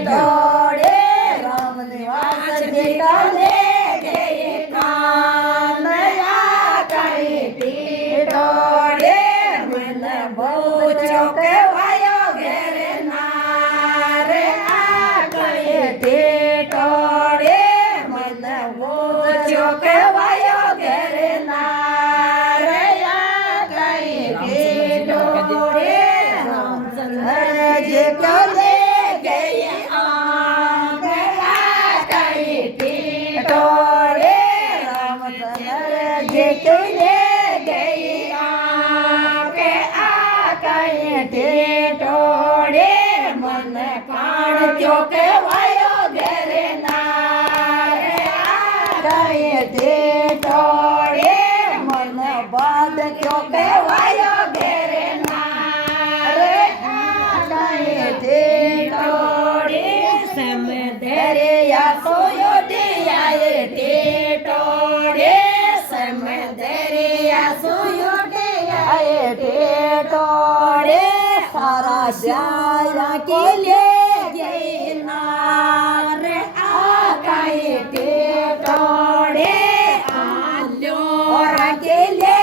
टिटोड़े राम निवास निकाले गए कानया कई टिटोड़े मन बहुचो कहवायो घेरे नारे आ कई टिटोड़े मन बहुचो कहवायो घेरे नारे आ कई टिटोड़े रामचंद्र जी को ले गए आंगया कई टिटोड़े रामचंद्र जी को ले गए आंगे आ कई टिटोड़े मन कान जो कहवायो घेरे नारे आ कई टिटोड़े मन बाद जो कहवायो घेरे नारे आ कई टिटोड़े समदरिया सोयो दियाए टिटोड़े समदरिया सोयो दियाए टिटोड़े सारा शायरा के ले गए नारे आ कई टिटोड़े आल्योरा के ले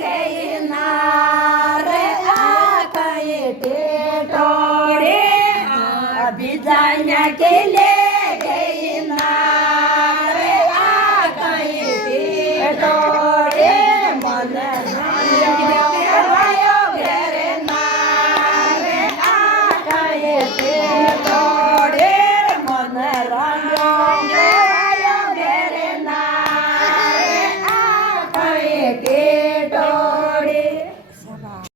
गए नारे आ कई टिटोड़े बिजाया के ले गए नारे आ कई टिटोड़े